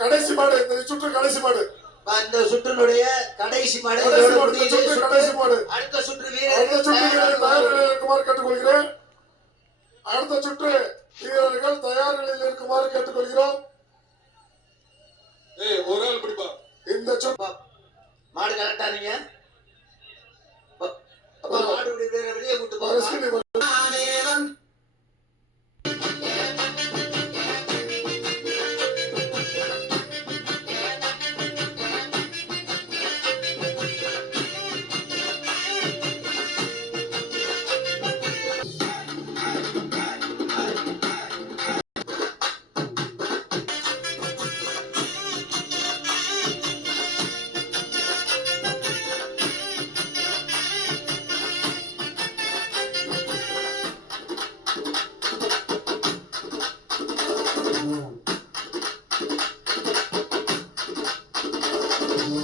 கடைசி மாடு, இந்த சுற்று கடைசி மாடு. இந்த சுற்றினுடைய கடைசி மாடு. கடைசி மாடு. அடுத்த சுற்று வீரர்கள் தயார் நிலையில் இருக்குமாறு கேட்டுக்கொள்கிறேன். அடுத்த சுற்று வீரர்கள் தயார் நிலையில் இருக்குமாறு கேட்டுக்கொள்கிறோம். ஒரு ஆள் பிடிப்பா. இந்த சுற்று மாடு கரெக்டா நீங்க மாடு வெளியே கூட்டு